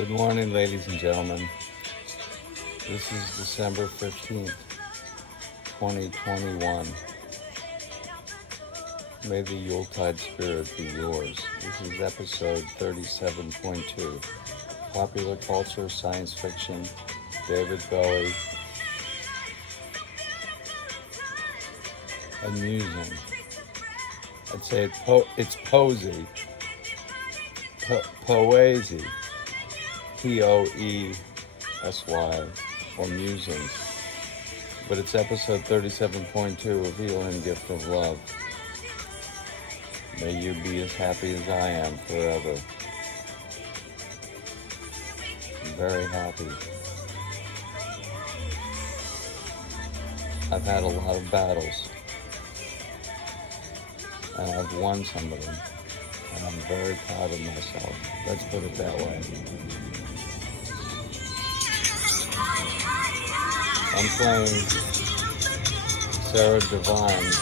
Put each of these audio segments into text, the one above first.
Good morning, ladies and gentlemen. This is December 15th, 2021. May the Yuletide spirit be yours. This is episode 37.2. Popular culture, science fiction, David Bowie, amusing. I'd say it's poesy. Poesy. Poesy, or musings. But it's episode 37.2 of Healing Gift of Love. May you be as happy as I am forever. I'm very happy. I've had a lot of battles, and I've won some of them, and I'm very proud of myself. Let's put it that way. I'm playing Sarah Divine,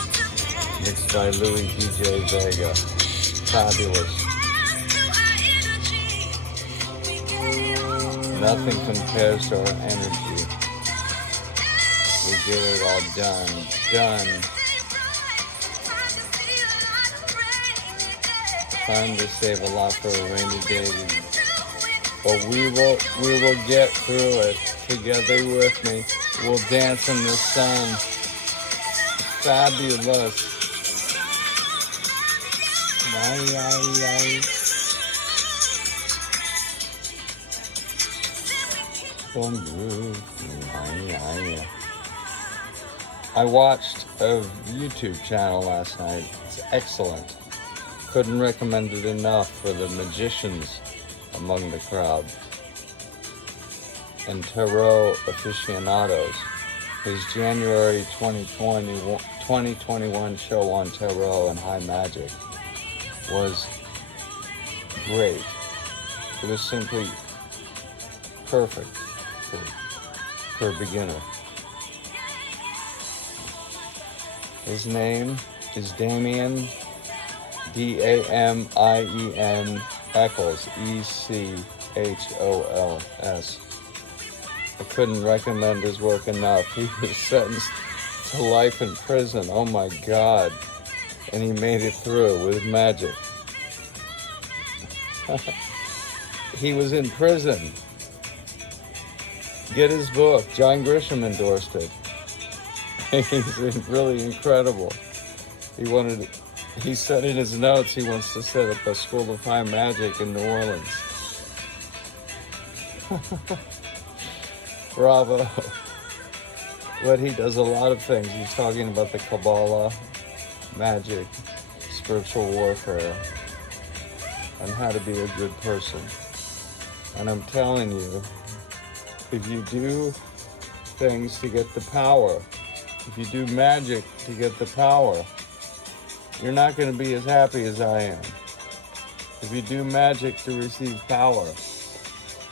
mixed by Louis DJ Vega. Fabulous. Nothing compares to our energy. We get it all done. Time to save a lot for a rainy day. But we will get through it. Together with me, we'll dance in the sun. Fabulous. I watched a YouTube channel last night. It's excellent. Couldn't recommend it enough for the magicians among the crowd and tarot aficionados. His January 2021 show on tarot and high magic was great. It was simply perfect for a beginner. His name is Damien, Damien Echols, Echols. I couldn't recommend his work enough. He was sentenced to life in prison. Oh my God. And he made it through with magic. He was in prison. Get his book. John Grisham endorsed it. He's really incredible. He said in his notes he wants to set up a school of high magic in New Orleans. Bravo. But he does a lot of things. He's talking about the Kabbalah, magic, spiritual warfare, and how to be a good person. And I'm telling you, if you do things to get the power, if you do magic to get the power, you're not going to be as happy as I am. If you do magic to receive power,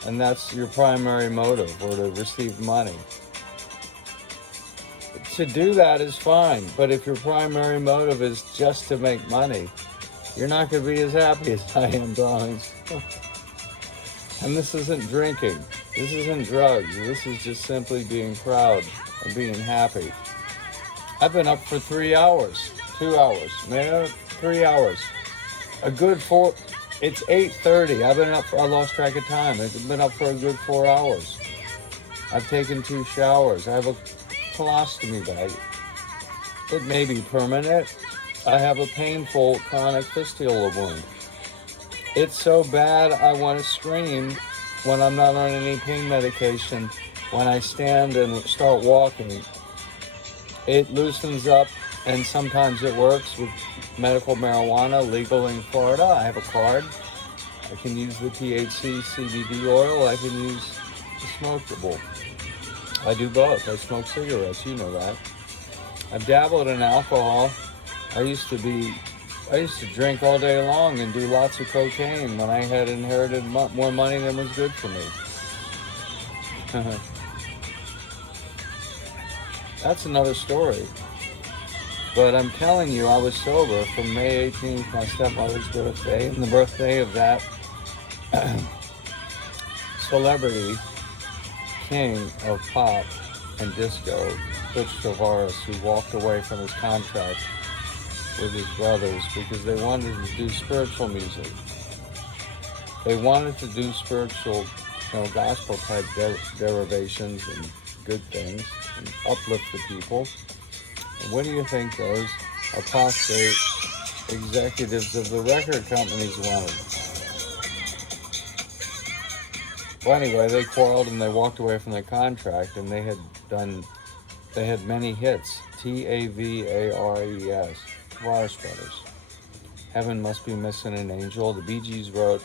and that's your primary motive, or to receive money, to do that is fine. But if your primary motive is just to make money, you're not going to be as happy as I am, darlings. And this isn't drinking. This isn't drugs. This is just simply being proud and being happy. I've been up for 3 hours, 2 hours, man, 3 hours. A good 4. It's 8:30. I've been up I lost track of time. I've been up for a good 4 hours. I've taken 2 showers. I have a colostomy bag. It may be permanent. I have a painful chronic fistula wound. It's so bad I want to scream when I'm not on any pain medication. When I stand and start walking, it loosens up, and sometimes it works with medical marijuana, legal in Florida. I have a card. I can use the THC CBD oil. I can use the smokable. I do both. I smoke cigarettes, you know that. I've dabbled in alcohol. I used to drink all day long and do lots of cocaine when I had inherited more money than was good for me. That's another story. But I'm telling you, I was sober from May 18th, my stepmother's birthday, and the birthday of that celebrity king of pop and disco, Butch Tavares, who walked away from his contract with his brothers because they wanted to do spiritual music. They wanted to do spiritual, gospel type derivations and good things and uplift the people. And what do you think those apostate executives of the record companies wanted? Well, anyway, they quarreled and they walked away from their contract, and they had many hits. TAVARES, Tavares Brothers. Heaven Must Be Missing an Angel. The Bee Gees wrote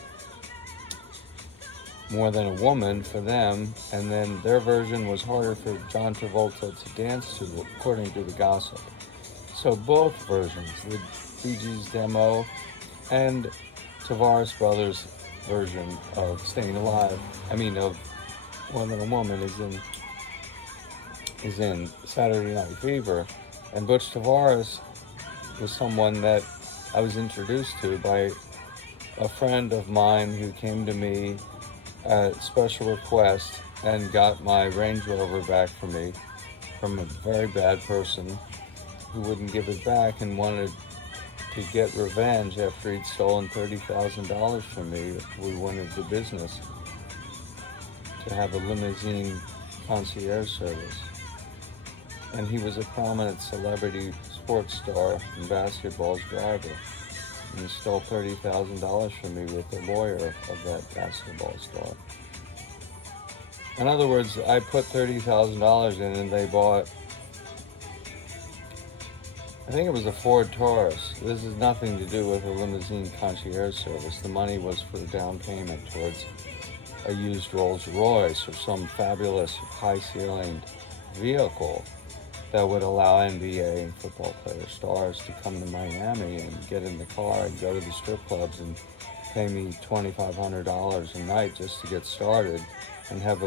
More Than a Woman for them, and then their version was harder for John Travolta to dance to, according to the gossip. So both versions, the Bee Gees demo and Tavares Brothers version of Staying Alive, of More Than a Woman is in Saturday Night Fever. And Butch Tavares was someone that I was introduced to by a friend of mine who came to me at special request and got my Range Rover back for me from a very bad person who wouldn't give it back and wanted to get revenge after he'd stolen $30,000 from me. We went into business to have a limousine concierge service. And he was a prominent celebrity sports star and basketball driver. And he stole $30,000 from me with the lawyer of that basketball star. In other words, I put $30,000 in and they bought, I think it was a Ford Taurus. This has nothing to do with a limousine concierge service. The money was for the down payment towards a used Rolls Royce or some fabulous high-ceilinged vehicle that would allow NBA and football player stars to come to Miami and get in the car and go to the strip clubs and pay me $2,500 a night just to get started and have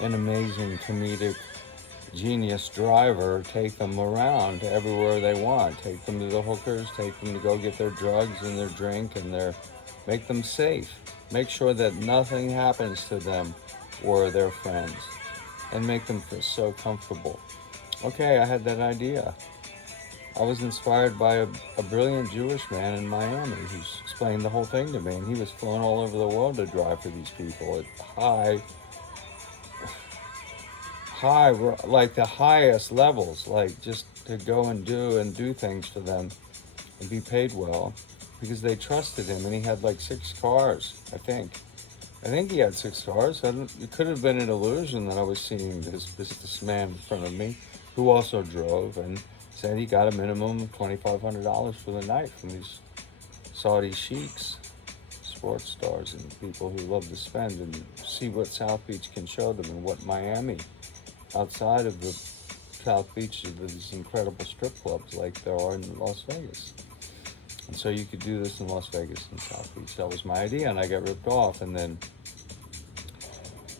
an amazing comedic genius driver take them around everywhere they want. Take them to the hookers, take them to go get their drugs and their drink and make them safe. Make sure that nothing happens to them or their friends and make them feel so comfortable. Okay, I had that idea. I was inspired by a brilliant Jewish man in Miami who explained the whole thing to me, and he was flown all over the world to drive for these people at like the highest levels, like just to go and do things for them and be paid well because they trusted him. And he had like 6 cars, I think he had 6 cars. It could have been an illusion that I was seeing this man in front of me who also drove and said he got a minimum of $2,500 for the night from these Saudi sheiks, sports stars, and people who love to spend and see what South Beach can show them and what Miami, outside of the South Beach, of these incredible strip clubs like there are in Las Vegas. And so you could do this in Las Vegas and South Beach. That was my idea, and I got ripped off. And then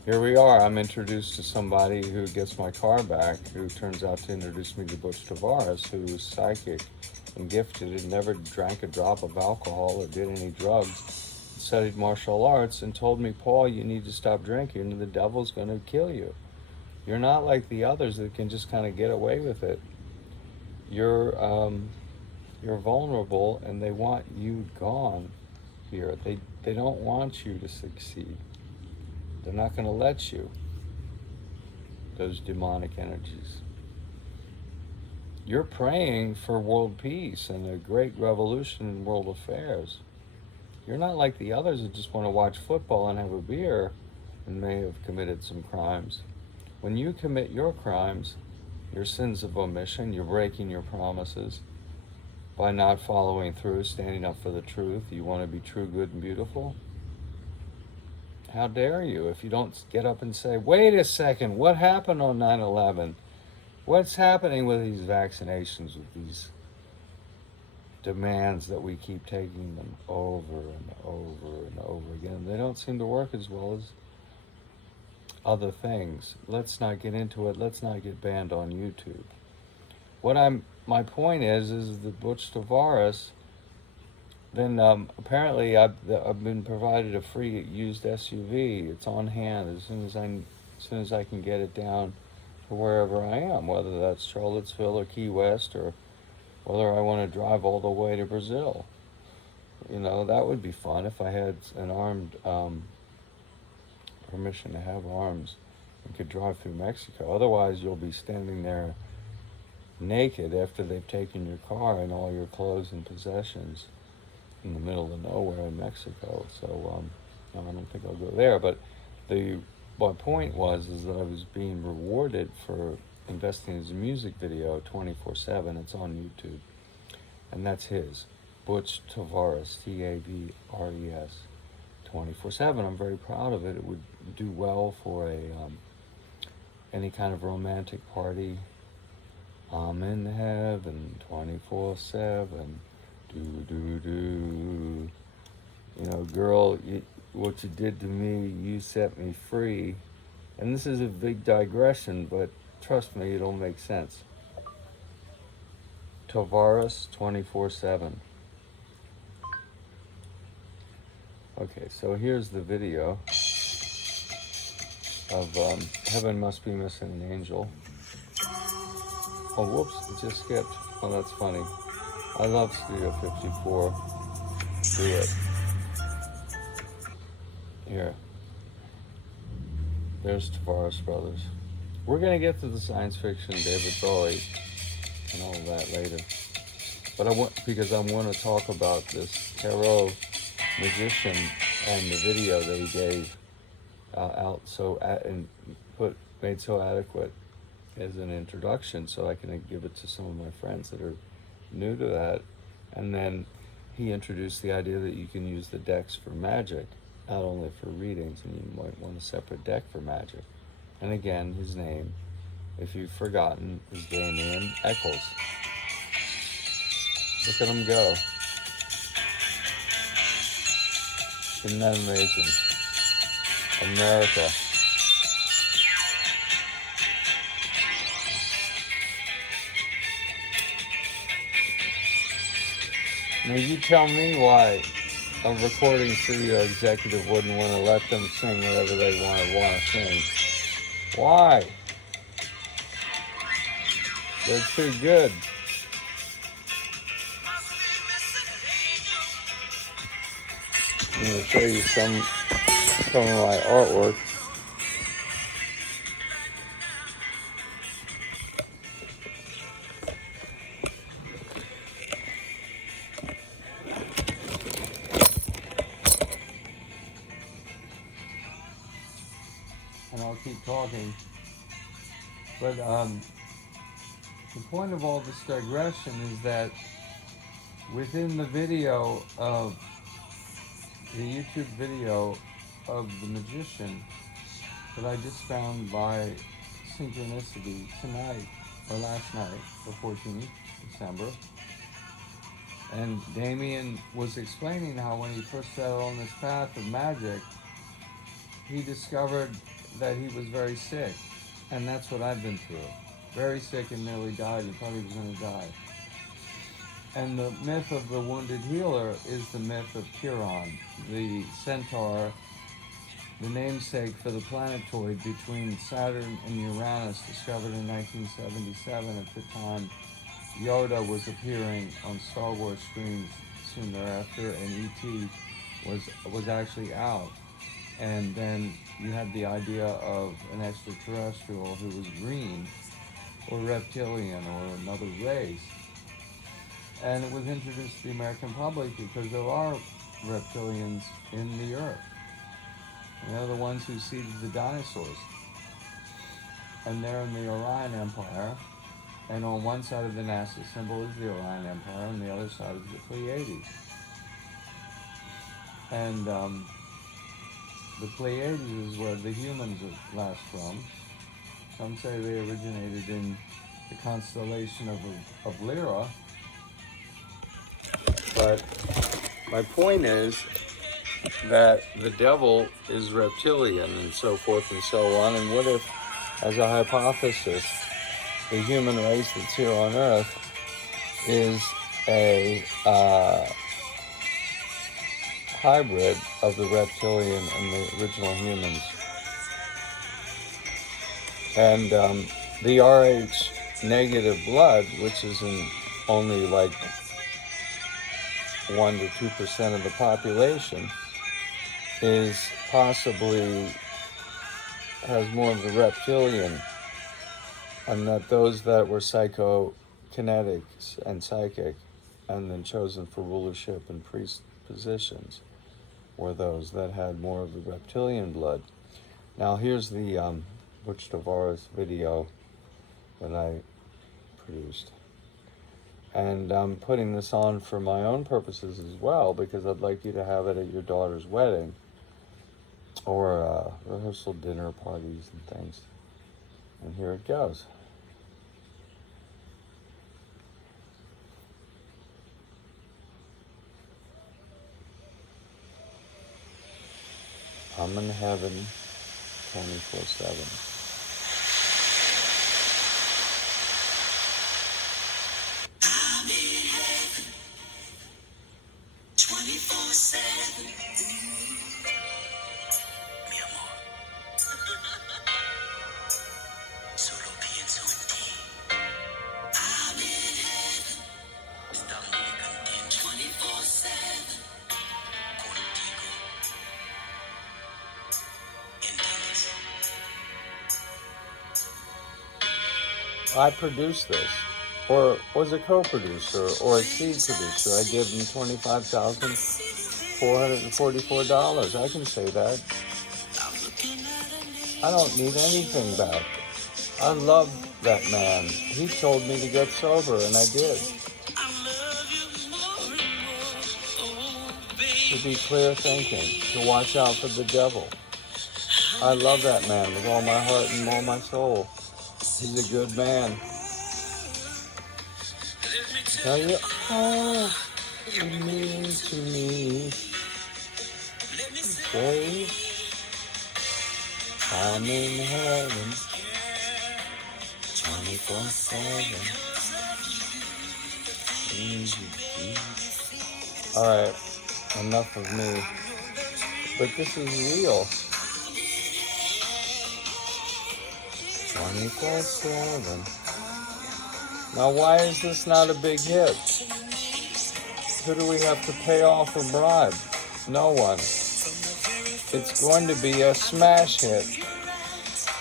here we are. I'm introduced to somebody who gets my car back, who turns out to introduce me to Butch Tavares, who is psychic and gifted and never drank a drop of alcohol or did any drugs, studied martial arts, and told me, Paul, you need to stop drinking. The devil's going to kill you. You're not like the others that can just kind of get away with it. You're vulnerable, and they want you gone here. They don't want you to succeed. They're not going to let you. Those demonic energies. You're praying for world peace and a great revolution in world affairs. You're not like the others that just want to watch football and have a beer and may have committed some crimes. When you commit your crimes, your sins of omission, you're breaking your promises by not following through, standing up for the truth. You want to be true, good, and beautiful. How dare you if you don't get up and say, wait a second, what happened on 9/11? What's happening with these vaccinations, with these demands that we keep taking them over and over and over again? They don't seem to work as well as other things. Let's not get into it. Let's not get banned on YouTube. My point is that Butch Tavares then apparently I've been provided a free used SUV. It's on hand as soon as I can get it down to wherever I am, whether that's Charlottesville or Key West, or whether I want to drive all the way to Brazil. That would be fun if I had an armed permission to have arms and could drive through Mexico. Otherwise, you'll be standing there naked after they've taken your car and all your clothes and possessions in the middle of nowhere in Mexico. So I don't think I'll go there. But my point is that I was being rewarded for investing in his music video 24/7. It's on YouTube, and that's his, Butch Tavares, Tavares, 24/7. I'm very proud of it. It would do well for any kind of romantic party. I'm in heaven 24/7. Do. Girl, what you did to me, you set me free. And this is a big digression, but trust me, it'll make sense. Tavares 24/7. Okay, so here's the video of Heaven Must Be Missing an Angel. Oh, whoops, it just skipped. Oh, that's funny. I love Studio 54. Do it. Here. There's Tavares Brothers. We're going to get to the science fiction, David Bowie, and all of that later. But because I want to talk about this tarot magician and the video that he gave out made so adequate as an introduction, so I can give it to some of my friends that are new to that. And then he introduced the idea that you can use the decks for magic, not only for readings, and you might want a separate deck for magic. And again, his name, if you've forgotten, is Damien Echols. Look at him go. Isn't that amazing? America. Now you tell me why a recording studio executive wouldn't want to let them sing whatever they want to sing. Why? They're too good. I'm going to show you some of my artwork. And I'll keep talking. But the point of all this digression is that within the video of the YouTube video of the magician that I just found by synchronicity tonight, or last night, the 14th December, and Damien was explaining how when he first set on this path of magic, he discovered that he was very sick, and that's what I've been through. Very sick and nearly died, and thought he was going to die. And the myth of the wounded healer is the myth of Chiron, the centaur, the namesake for the planetoid between Saturn and Uranus, discovered in 1977 at the time Yoda was appearing on Star Wars screens soon thereafter, and E.T. was actually out. And then you had the idea of an extraterrestrial who was green, or reptilian, or another race. And it was introduced to the American public because there are reptilians in the earth. And they're the ones who seeded the dinosaurs. And they're in the Orion Empire. And on one side of the NASA symbol is the Orion Empire, and the other side is the Pleiades. And the Pleiades is where the humans are last from. Some say they originated in the constellation of Lyra. But my point is that the devil is reptilian and so forth and so on. And what if, as a hypothesis, the human race that's here on Earth is a hybrid of the reptilian and the original humans. And the RH negative blood, which is in only like 1 to 2% of the population, is possibly has more of the reptilian, and that those that were psychokinetics and psychic and then chosen for rulership and priest positions were those that had more of the reptilian blood. Now here's the Butch TAVARES video that I produced. And I'm putting this on for my own purposes as well, because I'd like you to have it at your daughter's wedding or rehearsal dinner parties and things. And here it goes. I'm in heaven 24/7. I'm in heaven 24/7. Mi amor. Solo pienso en ti. I'm in heaven. Está muy contento 24/7. Contigo. ¿Entiendes? I produced this, or was a co-producer, or a seed producer. I gave them $25,444. I can say that. I don't need anything back. I love that man. He told me to get sober, and I did. To be clear thinking, to watch out for the devil. I love that man with all my heart and all my soul. He's a good man. Tell you all you mean to me. Okay. I'm in heaven 24/7. Alright, enough of me. But this is real. 24/7. Now why is this not a big hit? Who do we have to pay off or bribe? No one. It's going to be a smash hit.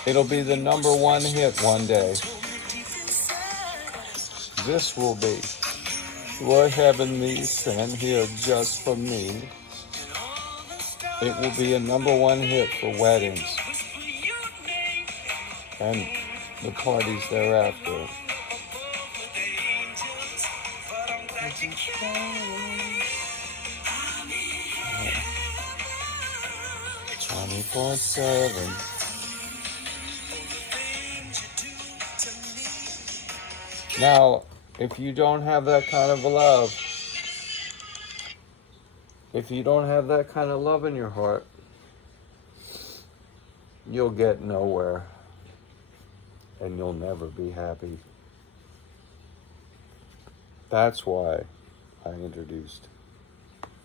It'll be the #1 hit one day. This will be. Lord Heavenly sent here just for me. It will be a #1 hit for weddings and the parties thereafter. 24/7. Now, if you don't have that kind of love, if you don't have that kind of love in your heart, you'll get nowhere, and you'll never be happy. That's why I introduced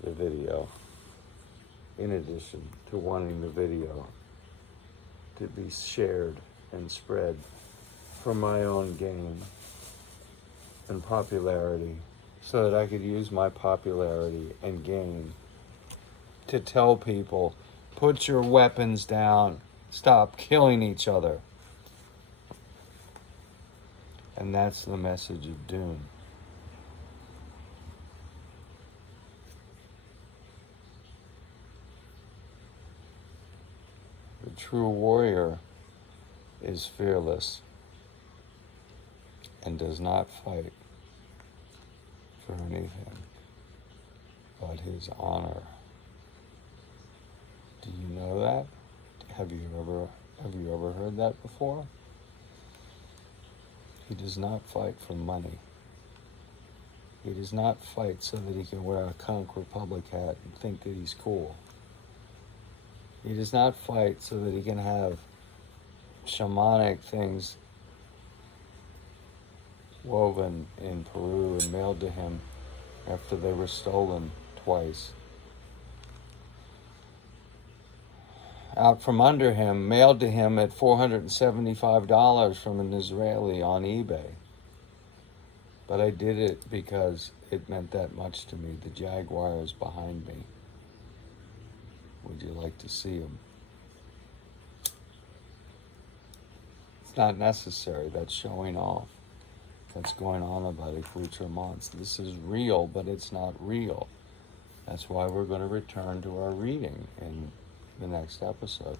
the video, in addition to wanting the video to be shared and spread for my own gain and popularity, so that I could use my popularity and gain to tell people, put your weapons down, stop killing each other. And that's the message of DOIN. The true warrior is fearless and does not fight for anything but his honor. Do you know that? Have you ever heard that before? He does not fight for money. He does not fight so that he can wear a Conk Republic hat and think that he's cool. He does not fight so that he can have shamanic things woven in Peru and mailed to him after they were stolen twice. out from under him, mailed to him at $475 from an Israeli on eBay. But I did it because it meant that much to me. The Jaguar is behind me. Would you like to see him? It's not necessary. That's showing off. That's going on about accoutrements. This is real, but it's not real. That's why we're going to return to our reading in the next episode.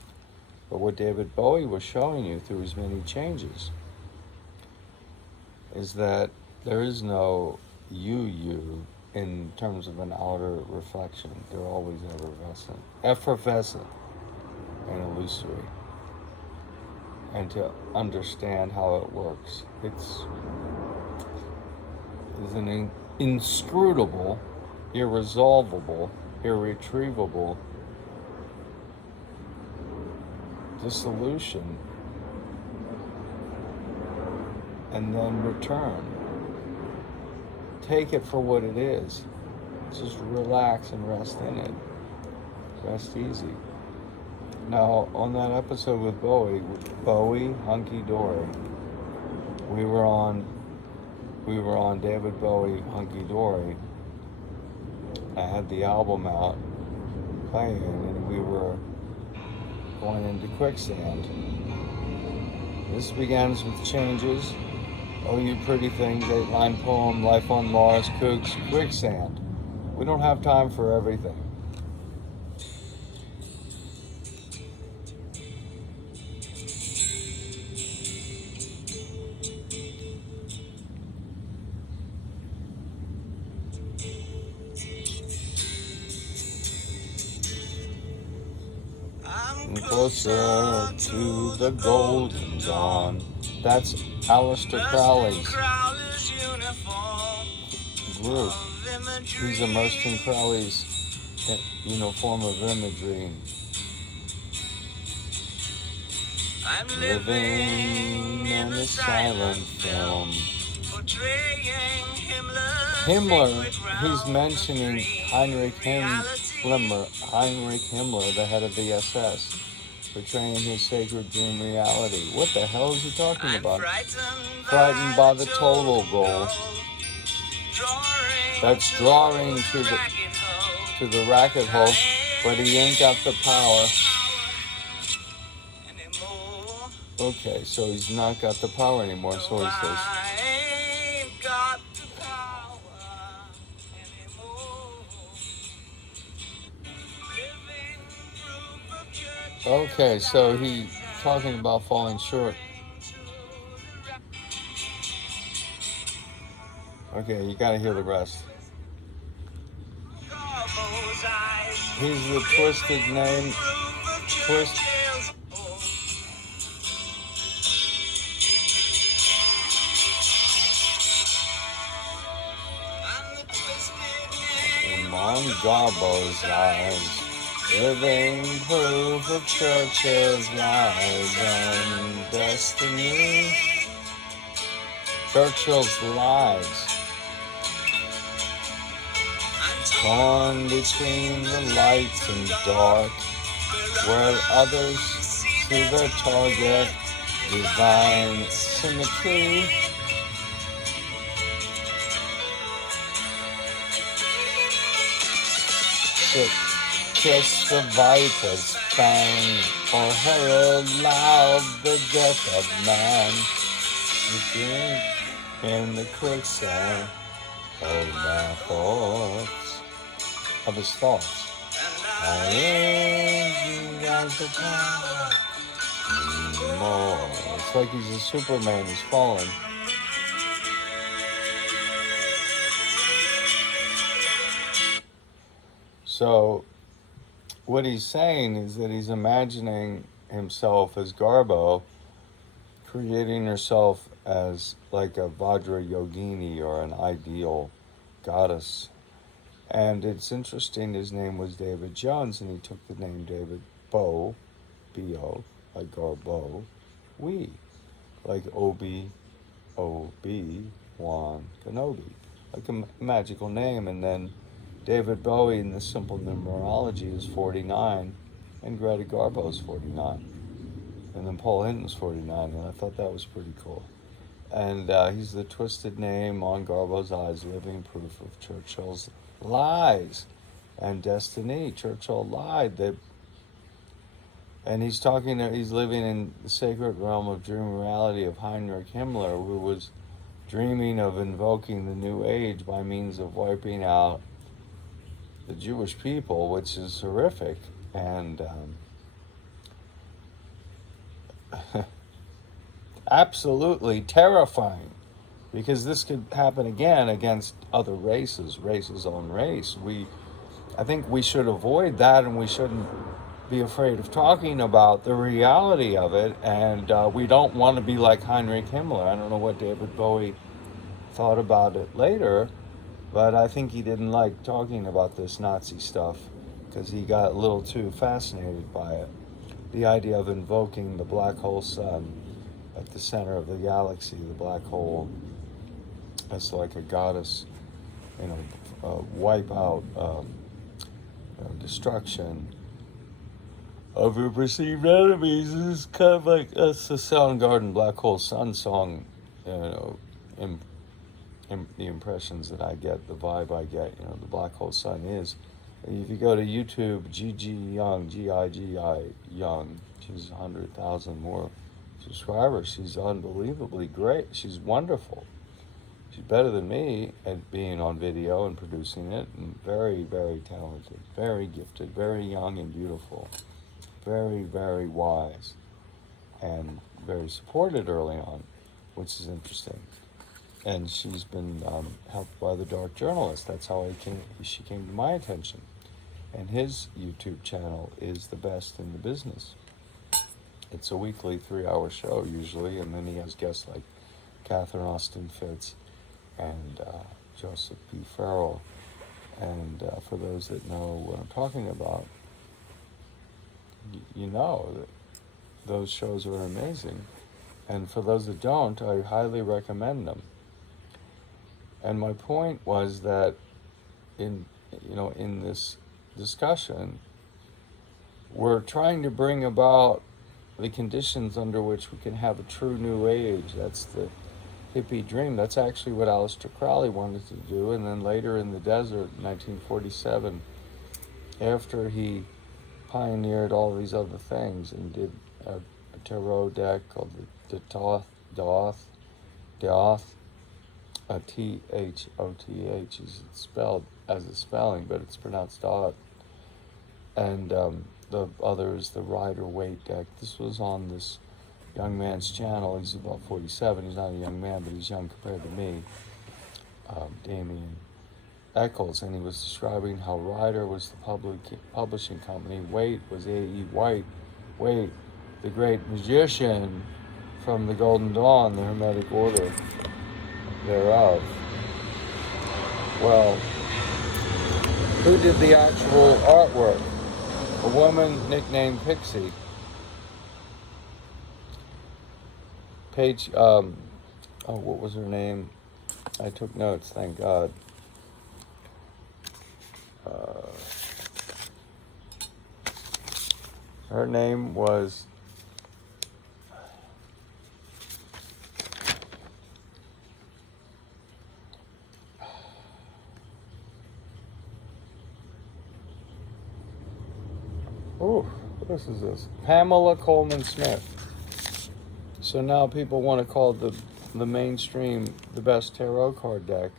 But what David Bowie was showing you through his many changes is that there is no you in terms of an outer reflection. They're always effervescent and illusory. And to understand how it works, it's an inscrutable, irresolvable, irretrievable dissolution, and then return. Take it for what it is. Just relax and rest in it. Rest easy. Now, on that episode with Bowie, Hunky Dory, we were on David Bowie, Hunky Dory. I had the album out playing, and we were going into quicksand. This begins with changes. Oh, you pretty thing, 8-line poem, Life on Mars, Kooks, quicksand. We don't have time for everything. Closer to the golden dawn. That's Aleister Crowley's group. He's immersed in Crowley's uniform of imagery. I'm living in a silent film. Himmler, he's mentioning Heinrich Himmler, the head of the SS, portraying his sacred dream reality. What the hell is he talking about? Frightened by the total goal. That's drawing to the racket hole, but he ain't got the power. Okay, so he's not got the power anymore, so he says. Okay, so he's talking about falling short. Okay, you gotta hear the rest. He's the twisted name. Among Garbo's eyes. Living proof of Churchill's lies and destiny. Churchill's lies. Torn between the lights and dark, where others see their target, divine symmetry. Kiss the viper's fang, or herald loud the death of man. In the quicksand of my thoughts, of his thoughts. I ain't got the power anymore. It's like he's a Superman, he's falling. So, what he's saying is that he's imagining himself as Garbo, creating herself as like a Vajra Yogini or an ideal goddess. And it's interesting, his name was David Jones, and he took the name David Bo, B-O, like Garbo, like Obi-Wan Kenobi, like a magical name. And then David Bowie in the simple numerology is 49, and Greta Garbo's 49. And then Paul Hinton's 49, and I thought that was pretty cool. And he's the twisted name on Garbo's eyes, living proof of Churchill's lies and destiny. Churchill lied. And he's living in the sacred realm of dream reality of Heinrich Himmler, who was dreaming of invoking the New Age by means of wiping out the Jewish people, which is horrific. And absolutely terrifying, because this could happen again against other races on race. I think we should avoid that, and we shouldn't be afraid of talking about the reality of it. And we don't want to be like Heinrich Himmler. I don't know what David Bowie thought about it later, but I think he didn't like talking about this Nazi stuff because he got a little too fascinated by it. The idea of invoking the black hole sun at the center of the galaxy, the black hole, as like a goddess, wipe out, destruction of your perceived enemies. Is kind of like, that's the Soundgarden Black Hole Sun song, in the impressions that I get, the vibe I get, the black hole sun is. If you go to YouTube, Gigi Young, Gigi Young, she's 100,000 more subscribers. She's unbelievably great. She's wonderful. She's better than me at being on video and producing it, and very, very talented, very gifted, very young and beautiful, very, very wise, and very supported early on, which is interesting. And she's been helped by the Dark Journalist. That's how she came to my attention. And his YouTube channel is the best in the business. It's a weekly 3-hour show usually, and then he has guests like Catherine Austin Fitz and Joseph P. Farrell. And for those that know what I'm talking about, you know that those shows are amazing. And for those that don't, I highly recommend them. And my point was that in this discussion, we're trying to bring about the conditions under which we can have a true new age. That's the hippie dream. That's actually what Aleister Crowley wanted to do. And then later in the desert, in 1947, after he pioneered all these other things and did a tarot deck called the Thoth, Thoth is spelled as a spelling, but it's pronounced Thoth. And the other is the Rider-Waite deck. This was on this young man's channel. He's about 47. He's not a young man, but he's young compared to me. Damien Echols, and he was describing how Rider was the publishing company. Waite was A.E. Waite, the great magician from the Golden Dawn, the Hermetic Order thereof. Well, who did the actual artwork? A woman nicknamed Pixie. What was her name? I took notes, thank God. Her name was what is this? Pamela Coleman Smith. So now people want to call the mainstream, the best tarot card deck,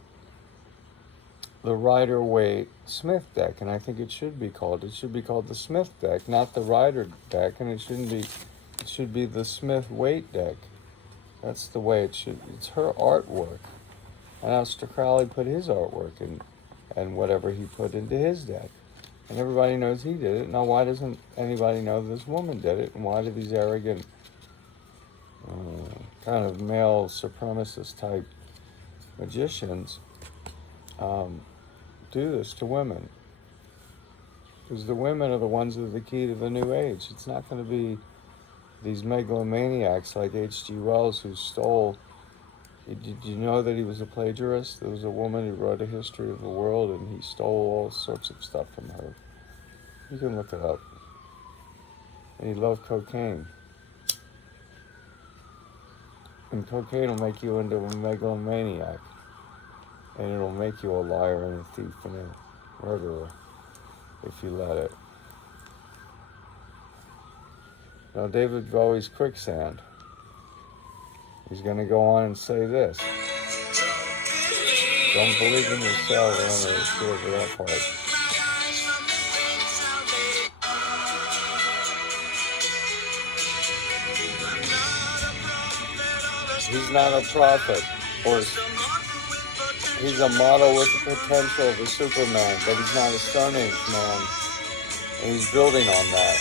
the Rider-Waite Smith deck, and I think it should be called the Smith deck, not the Rider deck, and it should be the Smith-Waite deck. That's the way it should. It's her artwork. And Aleister Crowley put his artwork in, and whatever he put into his deck. And everybody knows he did it. Now, why doesn't anybody know this woman did it? And why do these arrogant, kind of male supremacist type magicians do this to women? Because the women are the ones that are the key to the new age. It's not going to be these megalomaniacs like H.G. Wells who stole. Did you know that he was a plagiarist? There was a woman who wrote a history of the world, and he stole all sorts of stuff from her. You can look it up. and he loved cocaine. And cocaine will make you into a megalomaniac. And it'll make you a liar and a thief and a murderer if you let it. Now, David Bowie's Quicksand. He's going to go on and say this. Don't believe in yourself or under the shores of that part. He's not a prophet, or he's a model with the potential of a Superman, but he's not a Stone Age man, and he's building on that.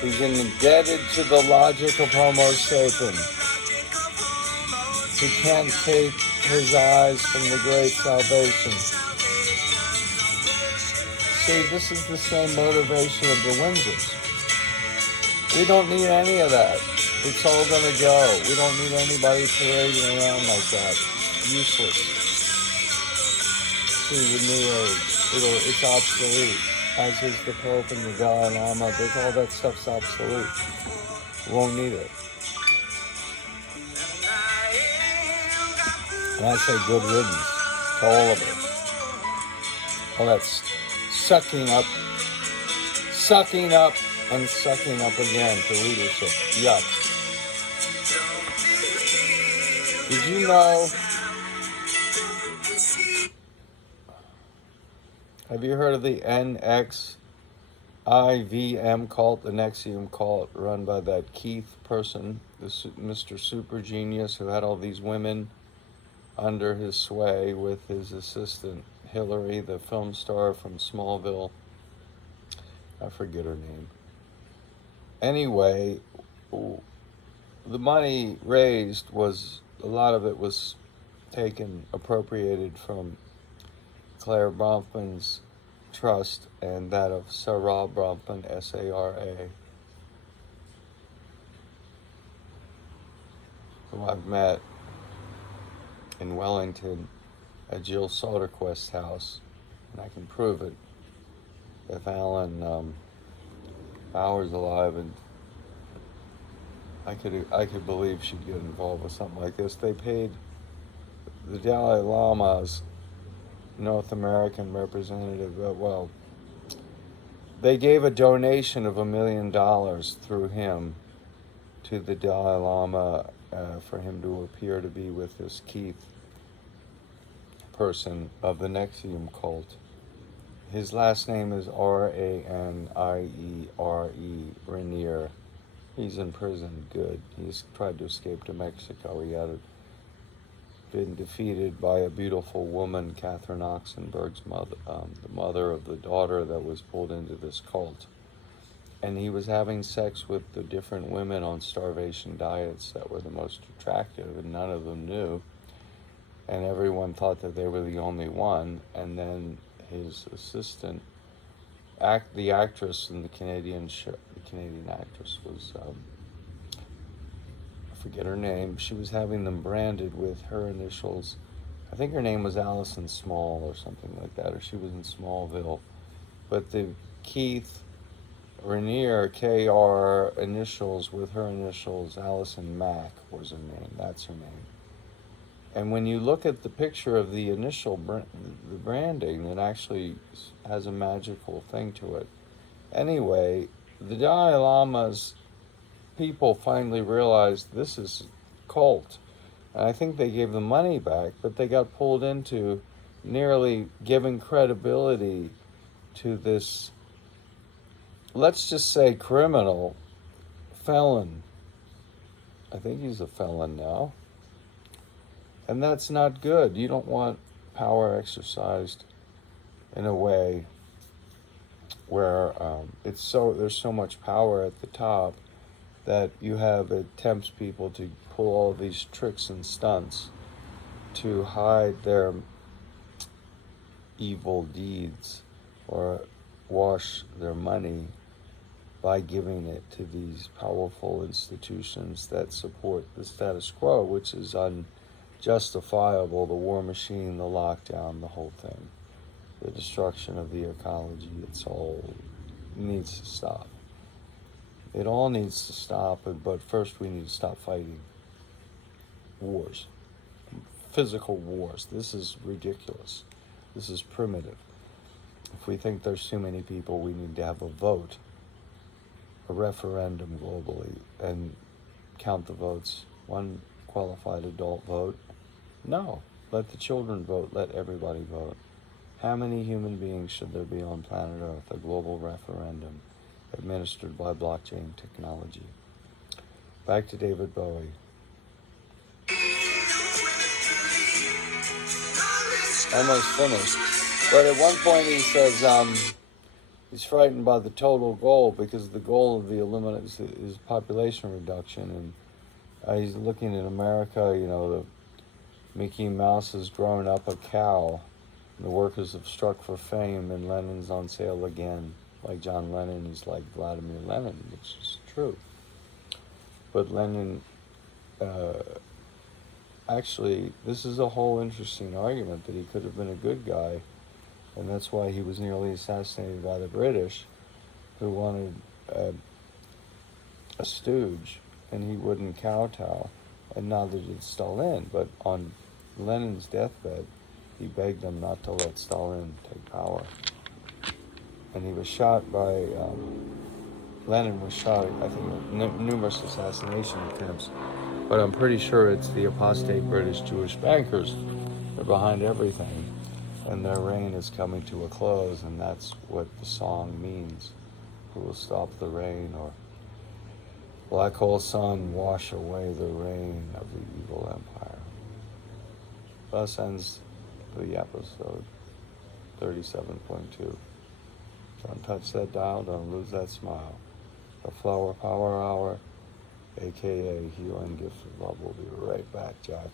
He's indebted to the logic of Homo sapiens. He can't take his eyes from the great salvation. See, this is the same motivation of the Windsors. We don't need any of that. It's all going to go. We don't need anybody parading around like that. Useless. See, the New Age. It's obsolete. As is the Pope and the Dalai Lama. All that stuff's obsolete. We won't need it. And I say good riddance to all of it. All that's sucking up, and sucking up again to leadership. Yuck. Did you know? Have you heard of the NXIVM cult, the NXIVM cult, run by that Keith person, this Mr. Super Genius who had all these women under his sway with his assistant Hillary, the film star from Smallville? I forget her name. Anyway, the money raised a lot of it was appropriated from Claire Bronfman's trust and that of Sarah Bronfman, S-A-R-A, who I've met in Wellington at Jill Soderquist's house, and I can prove it. If Alan Bauer's alive, and I could believe she'd get involved with something like this. They paid the Dalai Lama's North American representative, they gave a donation of $1 million through him to the Dalai Lama for him to appear to be with this Keith person of the NXIVM cult. His last name is R-A-N-I-E-R-E, Rainier. He's in prison. Good. He's tried to escape to Mexico. He had been defeated by a beautiful woman, Catherine Oxenberg's mother, the mother of the daughter that was pulled into this cult. And he was having sex with the different women on starvation diets that were the most attractive, and none of them knew. And everyone thought that they were the only one. And then his assistant, the actress in the Canadian show, the Canadian actress was, I forget her name. She was having them branded with her initials. I think her name was Allison Small or something like that, or she was in Smallville. But the Keith Rainier, K-R initials with her initials, Allison Mack was her name. That's her name. And when you look at the picture of the initial the branding, it actually has a magical thing to it. Anyway, the Dalai Lama's people finally realized this is cult. And I think they gave the money back, but they got pulled into nearly giving credibility to this, let's just say, criminal, felon. I think he's a felon now. And that's not good. You don't want power exercised in a way where there's so much power at the top that it tempts people to pull all these tricks and stunts to hide their evil deeds or wash their money by giving it to these powerful institutions that support the status quo, which is unjustifiable. The war machine, the lockdown, the whole thing, the destruction of the ecology, it needs to stop. It all needs to stop, but first we need to stop fighting wars, physical wars. This is ridiculous. This is primitive. If we think there's too many people, we need to have a vote, a referendum globally, and count the votes. One qualified adult vote. No, let the children vote, let everybody vote. How many human beings should there be on planet Earth? A global referendum administered by blockchain technology. Back to David Bowie. Almost finished. But at one point he says he's frightened by the total goal, because the goal of the elimination is population reduction. And he's looking at America, you know, the Mickey Mouse has grown up a cow. The workers have struck for fame, and Lenin's on sale again. Like John Lennon is like Vladimir Lenin, which is true. But Lenin, actually, this is a whole interesting argument that he could have been a good guy, and that's why he was nearly assassinated by the British, who wanted a stooge, and he wouldn't kowtow, and neither did Stalin. But on Lenin's deathbed, he begged them not to let Stalin take power. And he was shot by, Lenin was shot, I think, numerous assassination attempts, but I'm pretty sure it's the apostate British Jewish bankers. They're behind everything, and their reign is coming to a close, and that's what the song means. Who will stop the rain? Or black hole sun, wash away the rain of the evil empire. Thus ends the episode 37.2. Don't touch that dial, don't lose that smile. The Flower Power Hour, aka Healing Gift of Love, will be right back, Jack.